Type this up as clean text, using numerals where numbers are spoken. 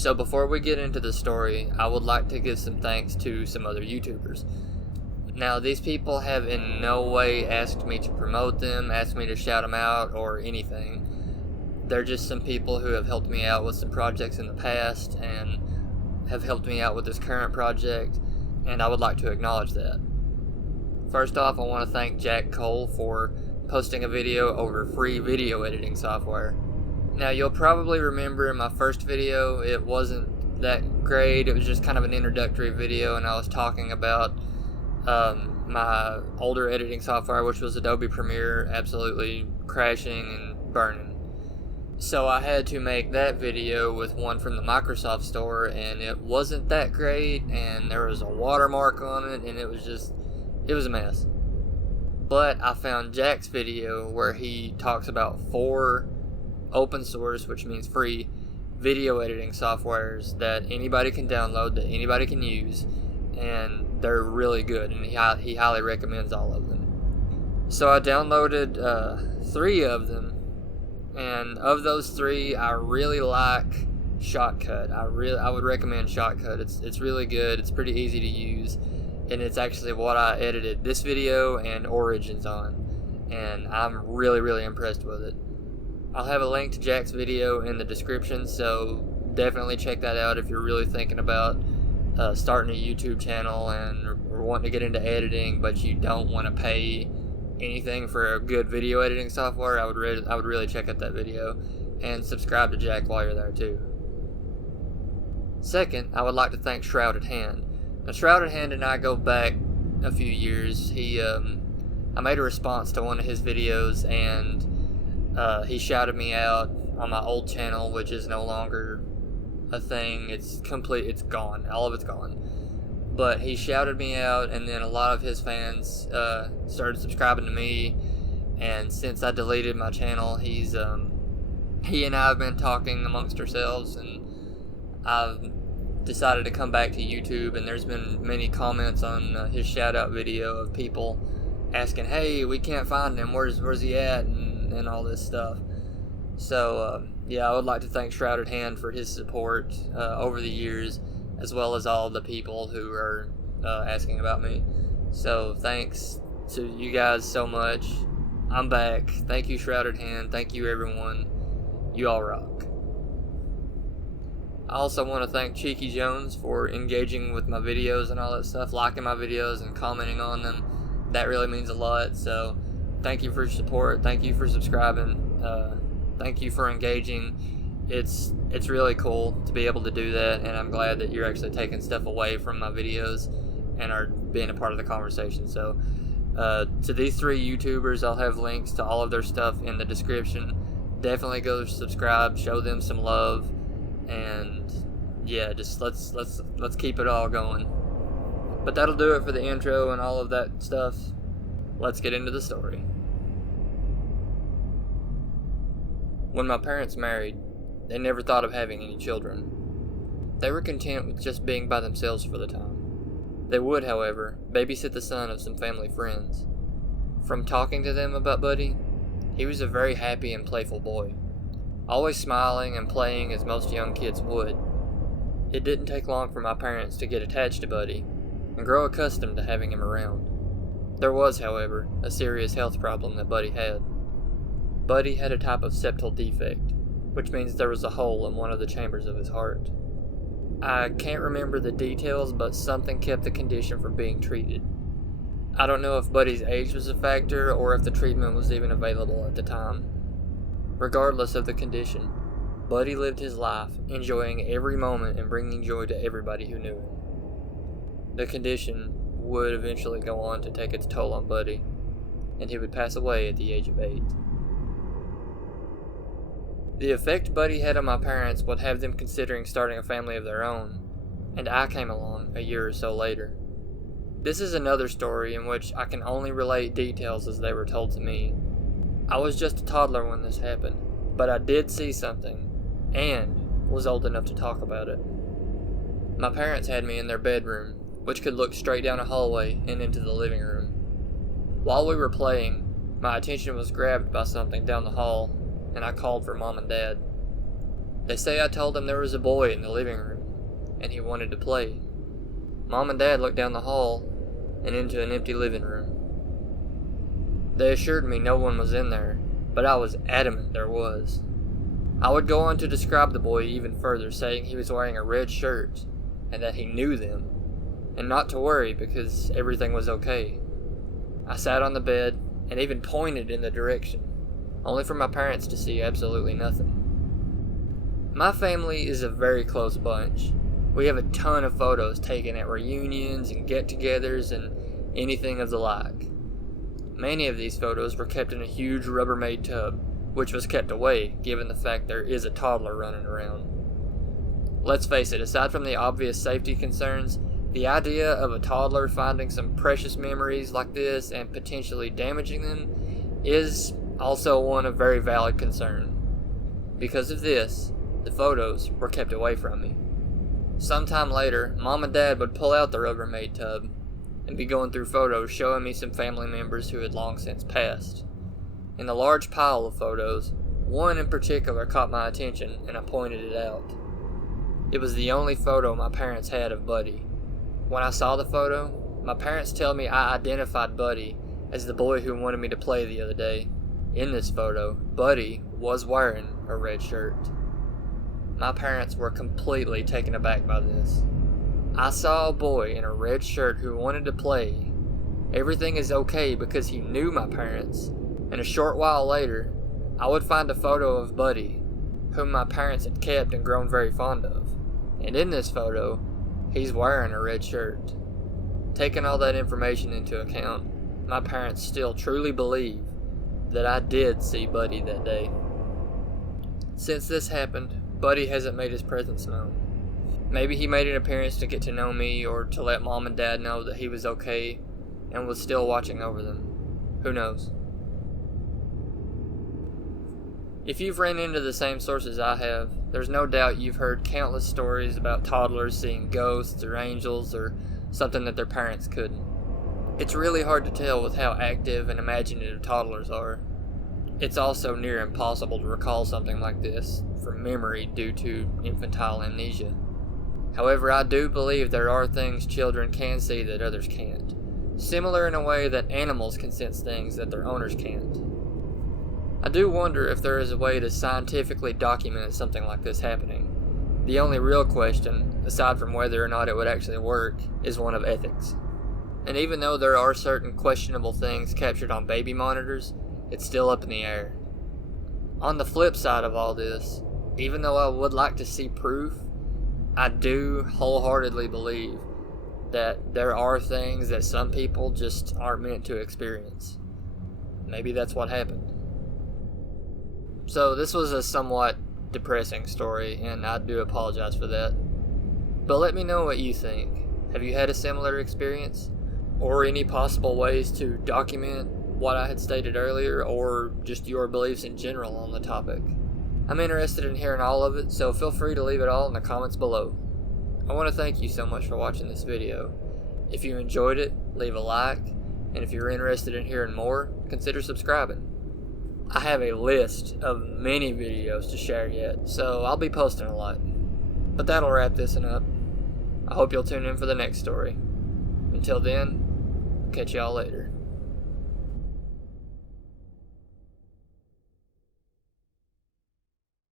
So before we get into the story, I would like to give some thanks to some other YouTubers. Now, these people have in no way asked me to promote them, asked me to shout them out, or anything. They're just some people who have helped me out with some projects in the past and have helped me out with this current project, and I would like to acknowledge that. First off, I want to thank Jack Cole for posting a video over free video editing software. Now, you'll probably remember in my first video, it wasn't that great. It was just kind of an introductory video, and I was talking about my older editing software, which was Adobe Premiere, absolutely crashing and burning. So I had to make that video with one from the Microsoft Store, and it wasn't that great, and there was a watermark on it, and it was a mess. But I found Jack's video where he talks about 4 open source, which means free, video editing softwares that anybody can download, that anybody can use, and they're really good, and he highly recommends all of them. So I downloaded 3 of them, and of those 3, I really like Shotcut. I would recommend Shotcut. It's really good. It's pretty easy to use, and it's actually what I edited this video and Origins on, and I'm really impressed with it. I'll have a link to Jack's video in the description, so definitely check that out if you're really thinking about starting a YouTube channel and or wanting to get into editing, but you don't want to pay anything for a good video editing software. I would really check out that video, and subscribe to Jack while you're there too. Second, I would like to thank Shrouded Hand. Now, Shrouded Hand and I go back a few years. I made a response to one of his videos, and he shouted me out on my old channel, which is no longer a thing. It's gone. All of it's gone. But he shouted me out, and then a lot of his fans started subscribing to me. And since I deleted my channel, he and I have been talking amongst ourselves, and I've decided to come back to YouTube. And there's been many comments on his shout out video of people asking, "Hey, we can't find him. Where's he at?" and all this stuff. So yeah, I would like to thank Shrouded Hand for his support over the years, as well as all the people who are asking about me. So thanks to you guys so much. I'm back. Thank you, Shrouded Hand. Thank you, everyone. You all rock. I also want to thank Cheeky Jones for engaging with my videos and all that stuff, liking my videos and commenting on them. That really means a lot. So thank you for your support. Thank you for subscribing. Thank you for engaging. It's really cool to be able to do that, and I'm glad that you're actually taking stuff away from my videos and are being a part of the conversation. So to these 3 YouTubers, I'll have links to all of their stuff in the description. Definitely go subscribe, show them some love, and yeah, just let's keep it all going. But that'll do it for the intro and all of that stuff. Let's get into the story. When my parents married, they never thought of having any children. They were content with just being by themselves for the time. They would, however, babysit the son of some family friends. From talking to them about Buddy, he was a very happy and playful boy, always smiling and playing as most young kids would. It didn't take long for my parents to get attached to Buddy and grow accustomed to having him around. There was, however, a serious health problem that Buddy had. Buddy had a type of septal defect, which means there was a hole in one of the chambers of his heart. I can't remember the details, but something kept the condition from being treated. I don't know if Buddy's age was a factor or if the treatment was even available at the time. Regardless of the condition, Buddy lived his life, enjoying every moment and bringing joy to everybody who knew him. The condition would eventually go on to take its toll on Buddy, and he would pass away at the age of 8. The effect Buddy had on my parents would have them considering starting a family of their own, and I came along a year or so later. This is another story in which I can only relate details as they were told to me. I was just a toddler when this happened, but I did see something, and was old enough to talk about it. My parents had me in their bedroom, which could look straight down a hallway and into the living room. While we were playing, my attention was grabbed by something down the hall, and I called for Mom and Dad. They say I told them there was a boy in the living room, and he wanted to play. Mom and Dad looked down the hall and into an empty living room. They assured me no one was in there, but I was adamant there was. I would go on to describe the boy even further, saying he was wearing a red shirt, and that he knew them, and not to worry because everything was okay. I sat on the bed and even pointed in the direction, only for my parents to see absolutely nothing. My family is a very close bunch. We have a ton of photos taken at reunions and get-togethers and anything of the like. Many of these photos were kept in a huge Rubbermaid tub, which was kept away given the fact there is a toddler running around. Let's face it, aside from the obvious safety concerns, the idea of a toddler finding some precious memories like this and potentially damaging them is also one of very valid concern. Because of this, the photos were kept away from me. Sometime later, Mom and Dad would pull out the Rubbermaid tub and be going through photos showing me some family members who had long since passed. In the large pile of photos, one in particular caught my attention and I pointed it out. It was the only photo my parents had of Buddy. When I saw the photo, my parents tell me I identified Buddy as the boy who wanted me to play the other day. In this photo, Buddy was wearing a red shirt. My parents were completely taken aback by this. I saw a boy in a red shirt who wanted to play. Everything is okay because he knew my parents, and a short while later, I would find a photo of Buddy, whom my parents had kept and grown very fond of. And in this photo, he's wearing a red shirt. Taking all that information into account, my parents still truly believe that I did see Buddy that day. Since this happened, Buddy hasn't made his presence known. Maybe he made an appearance to get to know me or to let Mom and Dad know that he was okay and was still watching over them. Who knows? If you've ran into the same sources I have, there's no doubt you've heard countless stories about toddlers seeing ghosts or angels or something that their parents couldn't. It's really hard to tell with how active and imaginative toddlers are. It's also near impossible to recall something like this from memory due to infantile amnesia. However, I do believe there are things children can see that others can't, similar in a way that animals can sense things that their owners can't. I do wonder if there is a way to scientifically document something like this happening. The only real question, aside from whether or not it would actually work, is one of ethics. And even though there are certain questionable things captured on baby monitors, it's still up in the air. On the flip side of all this, even though I would like to see proof, I do wholeheartedly believe that there are things that some people just aren't meant to experience. Maybe that's what happened. So this was a somewhat depressing story, and I do apologize for that. But let me know what you think. Have you had a similar experience? Or any possible ways to document what I had stated earlier, or just your beliefs in general on the topic? I'm interested in hearing all of it, so feel free to leave it all in the comments below. I want to thank you so much for watching this video. If you enjoyed it, leave a like, and if you're interested in hearing more, consider subscribing. I have a list of many videos to share yet, so I'll be posting a lot. But that'll wrap this one up. I hope you'll tune in for the next story. Until then, catch y'all later.